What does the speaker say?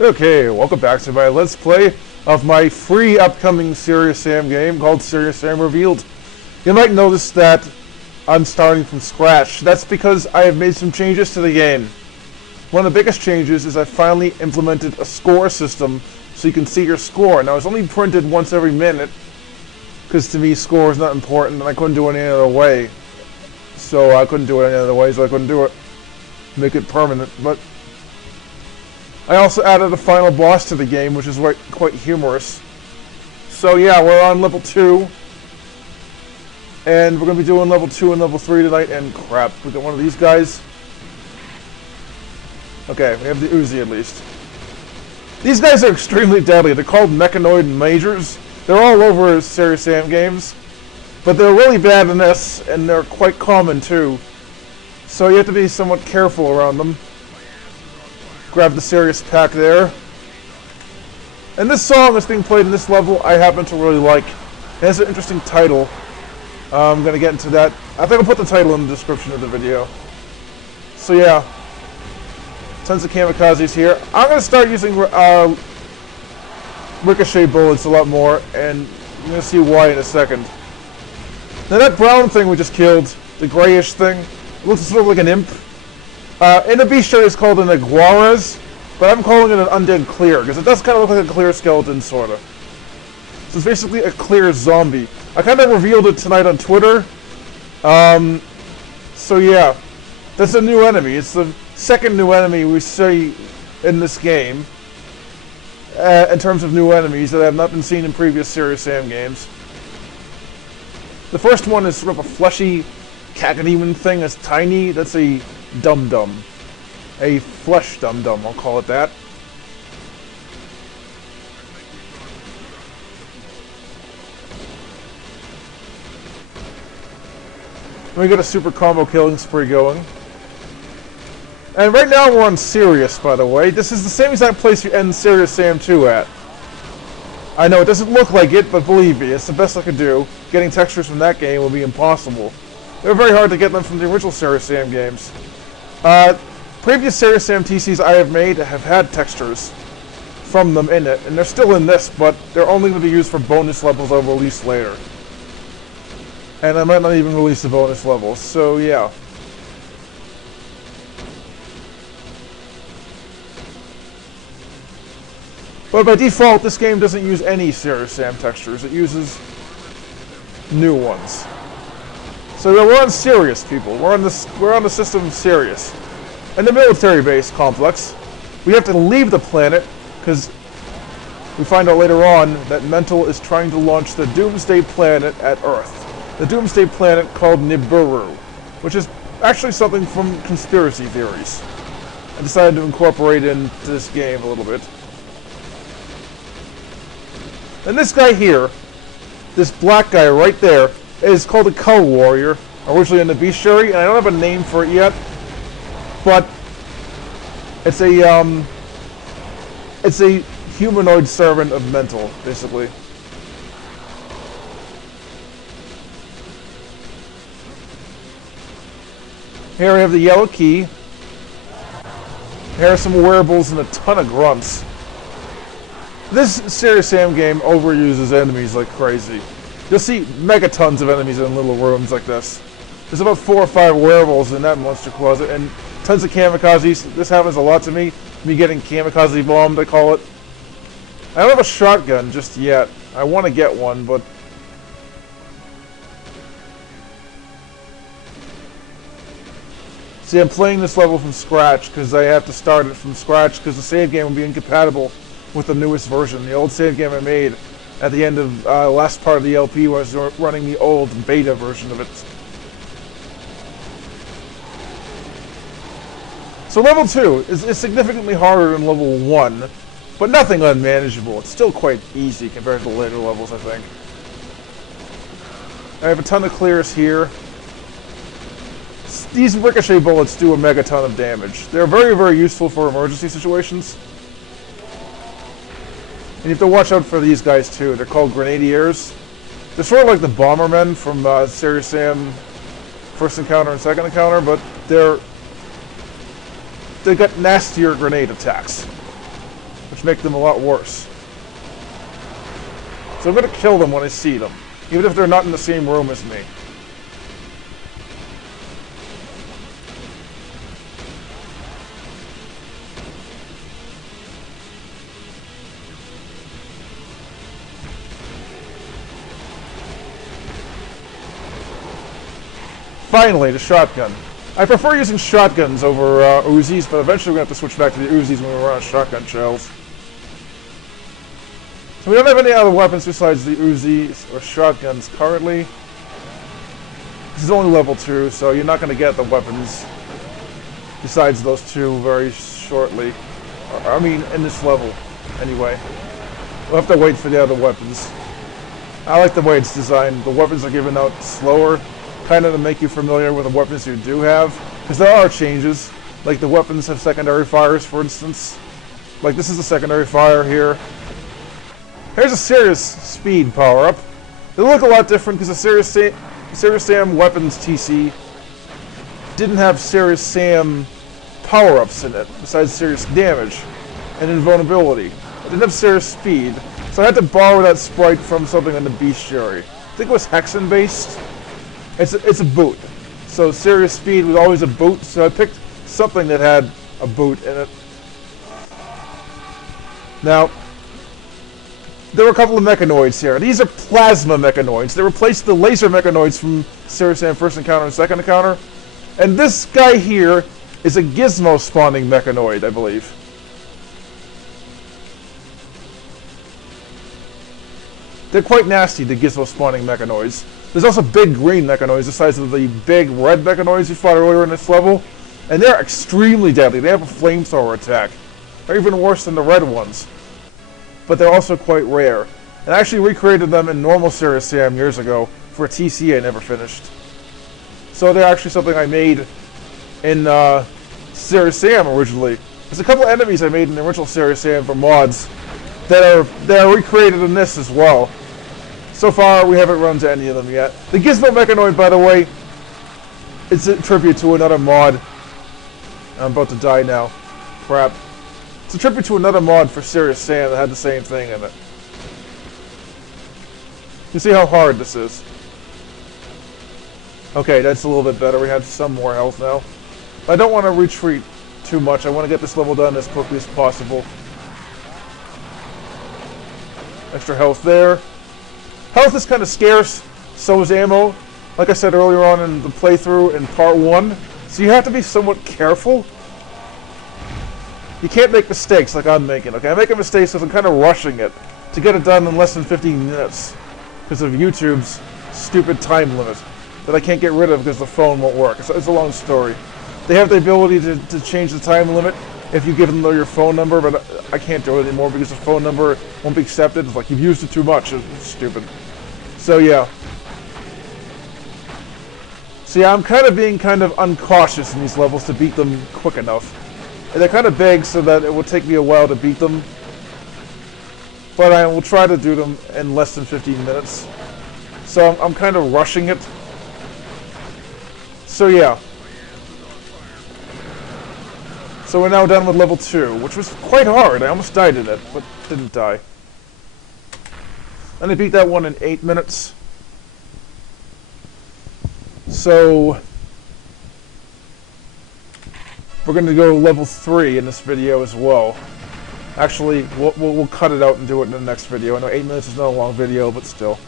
Okay, welcome back to my Let's Play of my free upcoming SeriousSam game called SeriousSamRevealed. You might notice that I'm starting from scratch. That's because I have made some changes to the game. One of the biggest changes is I finally implemented a score system so you can see your score. Now, it's only printed once every minute because to me score is not important and I couldn't do it any other way. So I couldn't do it any other way, so I couldn't do it. Make it permanent, but I also added a final boss to the game, which is quite humorous. So yeah, we're on level 2. And we're going to be doing level 2 and level 3 tonight, and crap, we got one of these guys. Okay, we have the Uzi at least. These guys are extremely deadly. They're called Mechanoid Majors. They're all over SeriousSam games. But they're really bad in this, and they're quite common too. So you have to be somewhat careful around them. Grab the Sirius pack there. And this song that's being played in this level I happen to really like. It has an interesting title. I'm going to get into that. I think I'll put the title in the description of the video. So yeah. Tons of kamikazes here. I'm going to start using ricochet bullets a lot more, and you're going to see why in a second. Now that brown thing we just killed, the grayish thing, looks sort of like an imp. In the beastiary it's called an Aguarez, but I'm calling it an undead clear, because it does kind of look like a clear skeleton, sort of. So it's basically a clear zombie. I kind of revealed it tonight on Twitter. So yeah, that's a new enemy. It's the second new enemy we see in this game, in terms of new enemies that have not been seen in previous SeriousSam games. The first one is sort of a fleshy cacodemon thing that's tiny. That's a dum-dum. A flesh dum-dum, I'll call it that. We got a super combo killing spree going. And right now we're on Sirius, by the way. This is the same exact place you end SeriousSam 2 at. I know it doesn't look like it, but believe me, it's the best I could do. Getting textures from that game will be impossible. They were very hard to get them from the original SeriousSam games. Previous SeriousSam TCs I have made have had textures from them in it, and they're still in this, but they're only going to be used for bonus levels I'll release later. And I might not even release the bonus levels, so yeah. But by default, this game doesn't use any SeriousSam textures. It uses new ones. So we're on Sirius, people. We're on the system of Sirius. In the military base complex, we have to leave the planet because we find out later on that Mental is trying to launch the doomsday planet at Earth. The doomsday planet called Nibiru, which is actually something from conspiracy theories. I decided to incorporate into this game a little bit. And this guy here, this black guy right there, is called a Cull Warrior, originally in the beastiary, and I don't have a name for it yet, but it's a humanoid servant of Mental, basically. Here we have the yellow key. Here are some wearables and a ton of grunts. This SeriousSam game overuses enemies like crazy. You'll see megatons of enemies in little rooms like this. There's about 4 or 5 wearables in that monster closet, and tons of kamikazes. This happens a lot to me. Me getting kamikaze bombed, I call it. I don't have a shotgun just yet. I want to get one, but... See, I'm playing this level from scratch because I have to start it from scratch because the save game will be incompatible with the newest version. The old save game I made at the end of last part of the LP was running the old beta version of it. So level 2 is significantly harder than level 1, but nothing unmanageable. It's still quite easy compared to the later levels, I think. I have a ton of clears here. These ricochet bullets do a megaton of damage. They're very, very useful for emergency situations. And you have to watch out for these guys too. They're called Grenadiers. They're sort of like the Bombermen from SeriousSam First Encounter and Second Encounter, but they've got nastier grenade attacks. which make them a lot worse. So I'm going to kill them when I see them, even if they're not in the same room as me. Finally, the shotgun. I prefer using shotguns over Uzis, but eventually we're going to have to switch back to the Uzis when we run out of shotgun shells. So we don't have any other weapons besides the Uzis or shotguns currently. This is only level 2, so you're not going to get the weapons besides those two very shortly. I mean, in this level, anyway. We'll have to wait for the other weapons. I like the way it's designed. The weapons are given out slower, kind of to make you familiar with the weapons you do have, because there are changes. Like the weapons have secondary fires, for instance. Like this is a secondary fire here. Here's a Sirius speed power-up. They look a lot different because the SeriousSam weapons TC didn't have SeriousSam power-ups in it, besides Sirius damage and invulnerability. It didn't have Sirius speed, so I had to borrow that sprite from something in the beastiary. I think it was Hexen based. It's a boot. So Sirius speed was always a boot, so I picked something that had a boot in it. Now, there were a couple of mechanoids here. These are plasma mechanoids. They replaced the laser mechanoids from SeriousSam First Encounter and Second Encounter. And this guy here is a gizmo spawning mechanoid, I believe. They're quite nasty, the gizmo spawning mechanoids. There's also big green mechanoids the size of the big red mechanoids you fought earlier in this level. And they're extremely deadly. They have a flamethrower attack. They're even worse than the red ones. But they're also quite rare. And I actually recreated them in normal SeriousSam years ago for a TC I never finished. So they're actually something I made in SeriousSam originally. There's a couple enemies I made in the original SeriousSam for mods that are recreated in this as well. So far, we haven't run to any of them yet. The Gizmo Mechanoid, by the way, it's a tribute to another mod. I'm about to die now. Crap. It's a tribute to another mod for SeriousSam that had the same thing in it. You see how hard this is. Okay, that's a little bit better. We have some more health now. I don't want to retreat too much. I want to get this level done as quickly as possible. Extra health there. Health is kind of scarce, so is ammo. Like I said earlier on in the playthrough in part 1, so you have to be somewhat careful. You can't make mistakes like I'm making, okay? I'm making mistakes because I'm kind of rushing it to get it done in less than 15 minutes because of YouTube's stupid time limit that I can't get rid of because the phone won't work. It's a long story. They have the ability to change the time limit if you give them your phone number, but I can't do it anymore because the phone number won't be accepted. It's like, you've used it too much. It's stupid. So yeah. So yeah, I'm kind of being kind of uncautious in these levels to beat them quick enough. And they're kind of big so that it will take me a while to beat them. But I will try to do them in less than 15 minutes. So I'm kind of rushing it. So yeah. So we're now done with level 2, which was quite hard. I almost died in it, but didn't die. And I beat that one in 8 minutes. So we're going to go level 3 in this video as well. Actually, we'll cut it out and do it in the next video. I know 8 minutes is not a long video, but still.